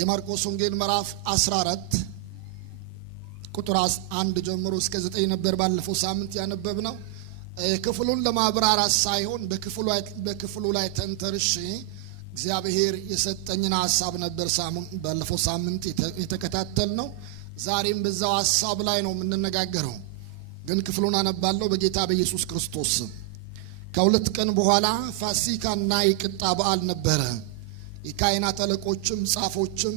የማርቆስ ወንጌል ምዕራፍ 14 ቁጥር 1 ጀምሮ እስከ 9 ነበር ባለፈው ሳምንት ያነበብነው። ክፍሉን ለማብራራት ሳይሆን በክፍሉ ላይ ተንተርሼ እግዚአብሔር የሰጠኝን ሐሳብ ነበር ባለፈው ሳምንት የተከታተልነው። ዛሬም በዛው ሐሳብ ላይ ነው የምንነጋገረው። ግን ክፍሉን አነባለሁ በጌታ በኢየሱስ ክርስቶስ። ከሁለት ቀን በኋላ ፋሲካና የቂጣ በዓል ነበረ። የካህናት አለቆችም ጻፎችም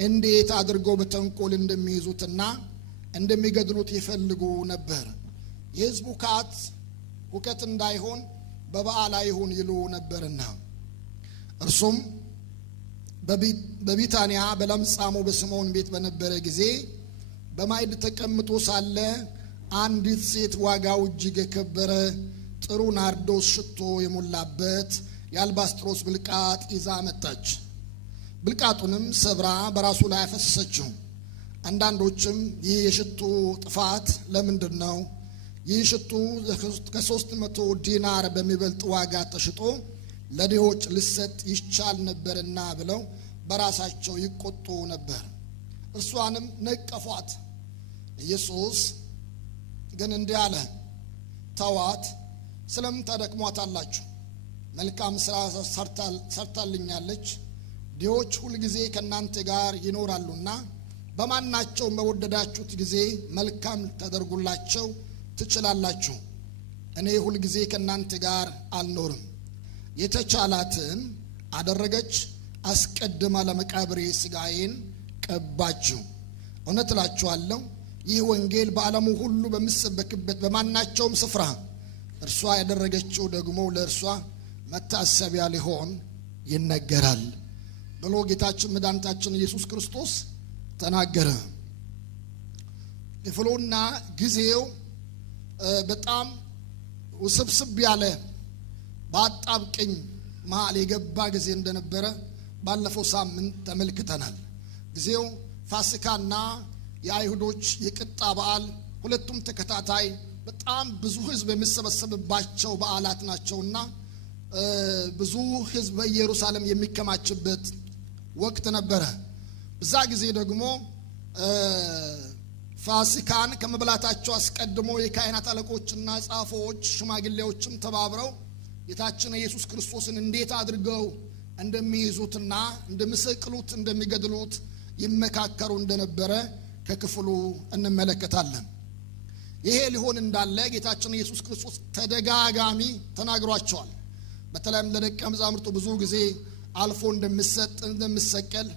እንዴት አድርገው በተንኮል እንደሚይዙትና እንደሚገድሉት ይፈልጉ ነበር። የሕዝቡ ሁከት እንዳይሆን በበዓል አይሁን ይሉ ነበርና። እርሱም በቢታንያ በለምጻሙ በስምዖን ቤት በነበረ ጊዜ በማዕድ ተቀምጦ ሳለ አንዲት ሴት ዋጋው እጅግ የከበረ ጥሩ ናርዶስ ሽቶ የሞላበት የአልባስጥሮስ ብልቃጥ ይዛ መጣች። ብልቃጡንም ሰብራ በራሱ ላይ አፈሰሰችው። አንዳንዶችም ይህ የሽቱ ጥፋት ለምንድን ነው? ይህ ሽቱ ከ300 ዲናር በሚበልጥ ዋጋ ተሽጦ ለድሆች ሊሰጥ ይቻል ነበርና ብለው በራሳቸው ይቆጡ ነበር። እርሷንም ነቀፏት። ኢየሱስ ግን እንዲህ አለ፣ ተዋት፣ ስለምን ታደክሟታላችሁ? መልካም ሥራ ሰርታልኛለች። ድሆች ሁልጊዜ ከእናንተ ጋር ይኖራሉና በማናቸው በወደዳችሁት ጊዜ መልካም ታደርጉላቸው ትችላላችሁ። እኔ ሁልጊዜ ከእናንተ ጋር አልኖርም። የተቻላትን አደረገች። አስቀድማ ለመቃብሬ ሥጋዬን ቀባችው። እውነት እላችኋለሁ ይህ ወንጌል በዓለሙ ሁሉ በሚሰበክበት በማናቸውም ስፍራ እርሷ ያደረገችው ደግሞ ለእርሷ መታሰቢያ ሊሆን ይነገራል ብሎ ጌታችን መድኃኒታችን ኢየሱስ ክርስቶስ ተናገረ። ክፍሉና ጊዜው በጣም ውስብስብ ያለ በአጣብቅኝ መሃል የገባ ጊዜ እንደነበረ ባለፈው ሳምንት ተመልክተናል። ጊዜው ፋሲካና የአይሁዶች የቂጣ በዓል ሁለቱም ተከታታይ በጣም ብዙ ሕዝብ የሚሰበሰብባቸው በዓላት ናቸውና ብዙ ሕዝብ በኢየሩሳሌም የሚከማችበት ወቅት ነበረ። በዛ ጊዜ ደግሞ ፋሲካን ከመብላታቸው አስቀድሞ የካህናት አለቆችና ጻፎች ሽማግሌዎችም ተባብረው ጌታችን ኢየሱስ ክርስቶስን እንዴት አድርገው እንደሚይዙትና እንደሚሰቅሉት እንደሚገድሉት ይመካከሩ እንደነበረ ከክፍሉ እንመለከታለን። ይሄ ሊሆን እንዳለ ጌታችን ኢየሱስ ክርስቶስ ተደጋጋሚ ተናግሯቸዋል። በተለይም ለደቀ መዛሙርቱ ብዙ ጊዜ አልፎ እንደሚሰቀል